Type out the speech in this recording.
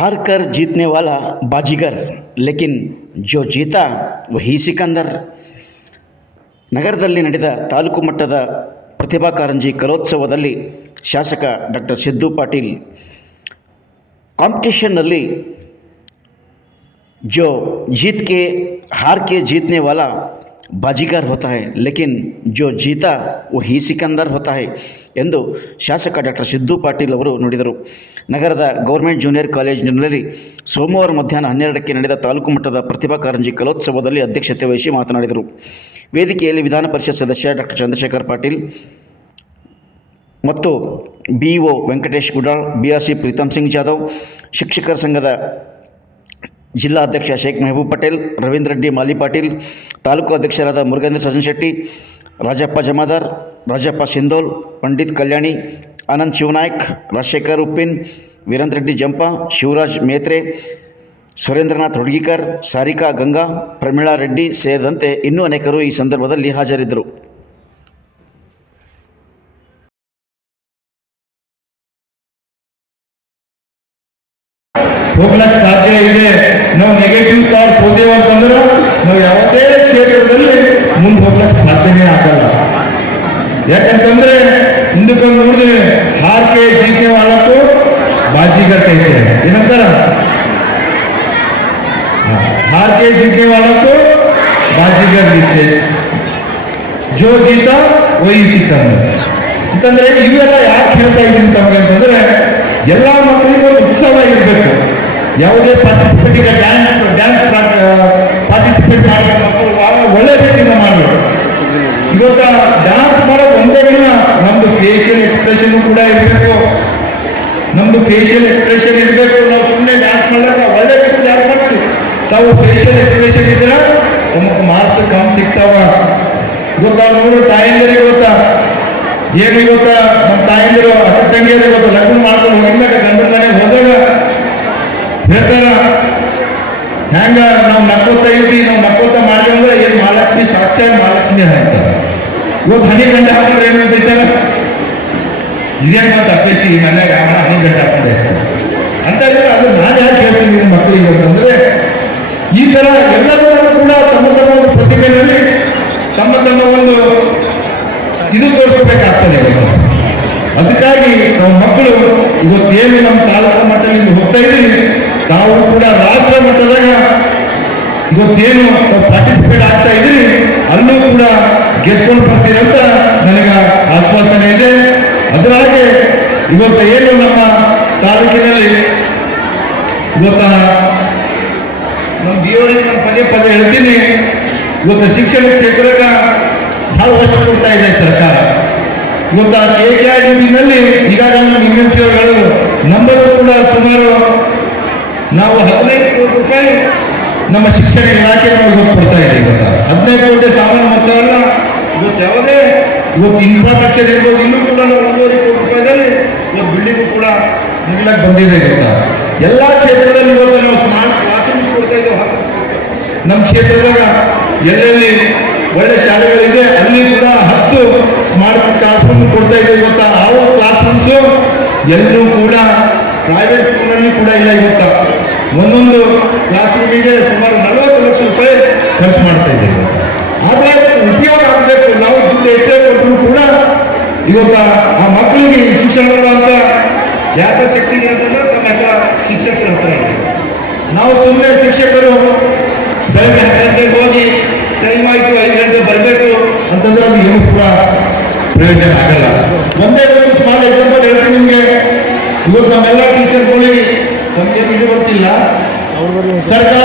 हार कर जीतने वाला बाजीगर लेकिन जो जीता वही ಸಿಕಂದರ್. ನಗರದಲ್ಲಿ ನಡೆದ ತಾಲೂಕು ಮಟ್ಟದ ಪ್ರತಿಭಾ ಕಾರಂಜಿ ಕಲೋತ್ಸವದಲ್ಲಿ ಶಾಸಕ ಡಾಕ್ಟರ್ ಸಿದ್ದು ಪಾಟೀಲ್ ಕಾಂಪಿಟಿಷನ್ನಲ್ಲಿ जो जीत के हार के जीतने वाला बाजीगर होता है लेकिन जो जीता वही ಸಿಕಂದರ್ होता है ಎಂದು ಶಾಸಕ ಡಾಕ್ಟರ್ ಸಿದ್ದು ಪಾಟೀಲ್ ಅವರು ನುಡಿದರು. ನಗರದ ಗೌರ್ಮೆಂಟ್ ಜೂನಿಯರ್ ಕಾಲೇಜಿನಲ್ಲಿ ಸೋಮವಾರ ಮಧ್ಯಾಹ್ನ 12ಕ್ಕೆ ನಡೆದ ತಾಲೂಕು ಮಟ್ಟದ ಪ್ರತಿಭಾ ಕಾರಂಜಿ ಕಲೋತ್ಸವದಲ್ಲಿ ಅಧ್ಯಕ್ಷತೆ ವಹಿಸಿ ಮಾತನಾಡಿದರು. ವೇದಿಕೆಯಲ್ಲಿ ವಿಧಾನ ಪರಿಷತ್ ಸದಸ್ಯ ಡಾಕ್ಟರ್ ಚಂದ್ರಶೇಖರ್ ಪಾಟೀಲ್ ಮತ್ತು ಬಿಇಒ ವೆಂಕಟೇಶ್ ಗುಡಾಳ್, ಬಿಆರ್ಸಿ ಪ್ರೀತಮ್ ಸಿಂಗ್ ಜಾಧವ್, ಶಿಕ್ಷಕರ ಸಂಘದ ಜಿಲ್ಲಾ ಅಧ್ಯಕ್ಷ ಶೇಖ್ ಮೆಹಬೂಬ್ ಪಟೇಲ್, ರವೀಂದ್ರ ರೆಡ್ಡಿ ಮಾಲಿ ಪಾಟೀಲ್, ತಾಲೂಕು ಅಧ್ಯಕ್ಷರಾದ ಮುರುಗೇಂದ್ರ ಸಜನ್ ಶೆಟ್ಟಿ, ರಾಜಪ್ಪ ಜಮಾದಾರ್, ರಾಜಪ್ಪ ಸಿಂಧೋಲ್, ಪಂಡಿತ್ ಕಲ್ಯಾಣಿ, ಆನಂದ್ ಶಿವನಾಯಕ್, ರಾಜಶೇಖರ್ ಉಪ್ಪಿನ್, ವೀರೇಂದ್ರ ರೆಡ್ಡಿ ಜಂಪ, ಶಿವರಾಜ್ ಮೇತ್ರೆ, ಸುರೇಂದ್ರನಾಥ್ ಹುಡ್ಗಿಕರ್, ಸಾರಿಕಾ ಗಂಗಾ, ಪ್ರಮೀಳಾ ರೆಡ್ಡಿ ಸೇರಿದಂತೆ ಇನ್ನೂ ಅನೇಕರು ಈ ಸಂದರ್ಭದಲ್ಲಿ ಹಾಜರಿದ್ದರು. ಹೋಗ್ಲಕ್ಕೆ ಸಾಧ್ಯ ಇದೆ. ನಾವು ನೆಗೆಟಿವ್ ಥಾಟ್ಸ್ ಹೋದೇವು ಅಂತಂದ್ರೆ ನಾವು ಯಾವುದೇ ಕ್ಷೇತ್ರದಲ್ಲಿ ಮುಂದೆ ಹೋಗ್ಲಕ್ಕೆ ಸಾಧ್ಯನೇ ಆಗಲ್ಲ. ಯಾಕಂತಂದ್ರೆ ಹಿಂದಕ್ಕೆ ನೋಡಿದ್ರೆ हार के जीतने वाला को बाजीगर कहते हैं. ಏನಂತಾರ? हार के जीतने वाला को बाजीगर कहते हैं. जो जीता वही ಸಿಕಂದರ್ ಅಂತಂದ್ರೆ ಇವೆಲ್ಲ ಯಾಕೆ ಹೇಳ್ತಾ ಇದ್ದೀನಿ ತಮಗೆ ಅಂತಂದ್ರೆ ಎಲ್ಲ ಮಕ್ಕಳಿಗೂ ಒಂದು ಉತ್ಸವ ಇರಬೇಕು. ಯಾವುದೇ ಪಾರ್ಟಿಸಿಪೇಟ್ ಡ್ಯಾನ್ಸ್ ಪಾರ್ಟಿಸಿಪೇಟ್ ಮಾಡಬೇಕು, ಒಳ್ಳೆ ರೀತಿಯಿಂದ ಮಾಡಬೇಕು. ಇವತ್ತ ಡ್ಯಾನ್ಸ್ ಮಾಡೋದು ಒಂದೇ ದಿನ ನಮ್ದು ಫೇಶಿಯಲ್ ಎಕ್ಸ್ಪ್ರೆಷನ್ ಕೂಡ ಇರಬೇಕು. ನಮ್ದು ಫೇಶಿಯಲ್ ಎಕ್ಸ್ಪ್ರೆಷನ್ ಇರಬೇಕು. ನಾವು ಸುಮ್ಮನೆ ಡ್ಯಾನ್ಸ್ ಮಾಡ್ಲಿಕ್ಕೆ ಒಳ್ಳೆ ರೀತಿ ಡ್ಯಾನ್ಸ್ ಮಾಡ್ತೀವಿ. ತಾವು ಫೇಶಿಯಲ್ ಎಕ್ಸ್ಪ್ರೆಷನ್ ಇದ್ರೆ ನಮಗೆ ಮಾರ್ಕ್ಸ್ ಕಮ್ಮಿ ಸಿಗ್ತಾವ. ಗೊತ್ತಾ? ನೋಡು ತಾಯಂದಿರಿಗೆ ಗೊತ್ತಾ ಏನು ಇವತ್ತ ನಮ್ಮ ತಾಯಂದಿರು ಅಕ್ಕ ತಂಗಿಯರು ಇವತ್ತು ಲಗ್ನ ಮಾಡ್ಕೊಂಡು ಹೋಗಿಲ್ಲ ಗಂಡನ ಮನೆಗೆ ಹೋದಾಗ ಹೇಳ್ತಾರ, ಹೆಂಗ ನಾವು ನಕ್ಕೋತಾ ಇದ್ದಿ, ನಾವು ನಕ್ಕೋತಾ ಮಾಡಿದ್ವಿ ಅಂದ್ರೆ ಏನು ಮಹಾಲಕ್ಷ್ಮಿ ಸಾಕ್ಷಾತ್ ಮಹಾಲಕ್ಷ್ಮಿ ಹೇಳ್ತಾರೆ. ಇವತ್ತು ಹನಿ ಗಂಟೆ ಹಾಕೊಂಡ್ರೆ ಏನು ಬೈತಾರ, ಇದೇನು ಮತ್ತೆ ಅಪ್ಪೇಸಿ ಮನೆಯಾಗ ಹನಿ ಗಂಟೆ ಹಾಕೊಂಡೆ ಅಂತ ಹೇಳಿದ್ರೆ ಅದು ನಾನು ಯಾಕೆ ಹೇಳ್ತೀನಿ ಮಕ್ಕಳಿಗೆ ಅಂತಂದ್ರೆ ಈ ಥರ ಎಲ್ಲದರಲ್ಲೂ ಕೂಡ ತಮ್ಮ ತಮ್ಮ ಒಂದು ಪ್ರತಿಭೆಯಲ್ಲಿ ತಮ್ಮ ತಮ್ಮ ಒಂದು ಇದು ತೋರಿಸ್ಕೋಬೇಕಾಗ್ತದೆ. ಅದಕ್ಕಾಗಿ ನಾವು ಮಕ್ಕಳು ಇವತ್ತೇನು ನಮ್ಮ ತಾಲೂಕು ಮಟ್ಟದಿಂದ ಹೋಗ್ತಾ ಇದ್ದೀವಿ, ತಾವು ಕೂಡ ರಾಷ್ಟ್ರ ಮಟ್ಟದಾಗ ಇವತ್ತೇನು ನಾವು ಪಾರ್ಟಿಸಿಪೇಟ್ ಆಗ್ತಾ ಇದ್ದೀರಿ ಅಲ್ಲೂ ಕೂಡ ಗೆದ್ಕೊಂಡು ಬರ್ತೀರಂತ ನನಗೆ ಆಶ್ವಾಸನೆ ಇದೆ. ಅದರಾಗೆ ಇವತ್ತು ಏನು ನಮ್ಮ ತಾಲೂಕಿನಲ್ಲಿ ಇವತ್ತ ನಮ್ಮ ದೇವರಿಗೆ ನಾನು ಪದೇ ಪದೇ ಹೇಳ್ತೀನಿ, ಇವತ್ತು ಶಿಕ್ಷಣ ಕ್ಷೇತ್ರಕ್ಕೆ ಭಾಳ ಒತ್ತು ಕೊಡ್ತಾ ಇದೆ ಸರ್ಕಾರ. ಇವತ್ತು KKRDBನಲ್ಲಿ ಈಗಾಗಲೇ ನಮ್ಮ ಇಂಜಿನಿಯರ್ಗಳು ನಂಬರು ಕೂಡ ಸುಮಾರು ನಾವು 15 ಕೋಟಿ ರೂಪಾಯಿ ನಮ್ಮ ಶಿಕ್ಷಣ ಇಲಾಖೆ ನಾವು ಇವತ್ತು ಕೊಡ್ತಾ ಇದೆ. ಇವತ್ತು 15 ಕೋಟಿ ಸಾಮಾನ್ಯ ಮೊತ್ತವಲ್ಲ. ಇವತ್ತು ಯಾವುದೇ ಇವತ್ತು ಇನ್ಫ್ರಾಸ್ಟ್ರಕ್ಚರ್ ಇರ್ಬೋದು, ಇನ್ನೂ ಕೂಡ ನಾವು 1.5 ಕೋಟಿ ರೂಪಾಯಿದಲ್ಲಿ ಇವತ್ತು ಬಿಲ್ಡಿಂಗು ಕೂಡ ಮುಗಿಲಕ್ಕೆ ಬಂದಿದೆ. ಇವತ್ತು ಎಲ್ಲ ಕ್ಷೇತ್ರದಲ್ಲಿ ಇವತ್ತು ನಾವು ಸ್ಮಾರ್ಟ್ ಕ್ಲಾಸ್ ರೂಮ್ಸ್ ಕೊಡ್ತಾ ಇದ್ದೇವೆ. ನಮ್ಮ ಕ್ಷೇತ್ರದಾಗ ಎಲ್ಲೆಲ್ಲಿ ಒಳ್ಳೆ ಶಾಲೆಗಳಿದೆ ಅಲ್ಲಿ ಕೂಡ 10 ಸ್ಮಾರ್ಟ್ ಕ್ಲಾಸ್ ರೂಮ್ ಕೊಡ್ತಾ ಇದೆ. ಇವತ್ತು ಆ ಕ್ಲಾಸ್ ರೂಮ್ಸು ಎಲ್ಲೂ ಕೂಡ ಪ್ರೈವೇಟ್ ಸ್ಕೂಲಲ್ಲಿ ಕೂಡ ಇಲ್ಲ. ಇವತ್ತು ಒಂದೊಂದು ಕ್ಲಾಸ್ ರೂಮಿಗೆ ಸುಮಾರು 40 ಲಕ್ಷ ರೂಪಾಯಿ ಖರ್ಚು ಮಾಡ್ತಾ ಇದೆ. ಇವತ್ತು ಆದರೆ ಉಪಯೋಗ ಆಗಬೇಕು. ನಾವು ದುಡ್ಡು ಎಷ್ಟೇ ಕೊಟ್ಟರು ಕೂಡ ಇವತ್ತು ಆ ಮಕ್ಕಳಿಗೆ ಶಿಕ್ಷಣ ಕೊಡುವಂಥ ಯಾಕೆ ಶಕ್ತಿ ಅಂತಂದ್ರೆ ತಮ್ಮ ಹತ್ರ ಶಿಕ್ಷಕರ ಹತ್ರ ಇದೆ. ನಾವು ಸುಮ್ಮನೆ ಶಿಕ್ಷಕರು ಬೆಳಗ್ಗೆ 10 ಗಂಟೆಗೆ ಹೋಗಿ ಟೈಮ್ ಆಯಿತು 5 ಗಂಟೆಗೆ ಬರಬೇಕು ಅಂತಂದ್ರೆ ಅದು ಏನು ಕೂಡ ಪ್ರಯೋಜನ ಆಗಲ್ಲ. ಒಂದೇ ಒಂದು ಸ್ಮಾಲ್ ಎಕ್ಸಾಂಪಲ್ ಹೇಳ್ತೀನಿ ನಿಮಗೆ. ಇವತ್ತು ನಮ್ಮೆಲ್ಲ ಟೀಚರ್ಸ್ಗಳಿಗೆ ತಮಗೆ ಇದು ಗೊತ್ತಿಲ್ಲ, ಸರ್ಕಾರ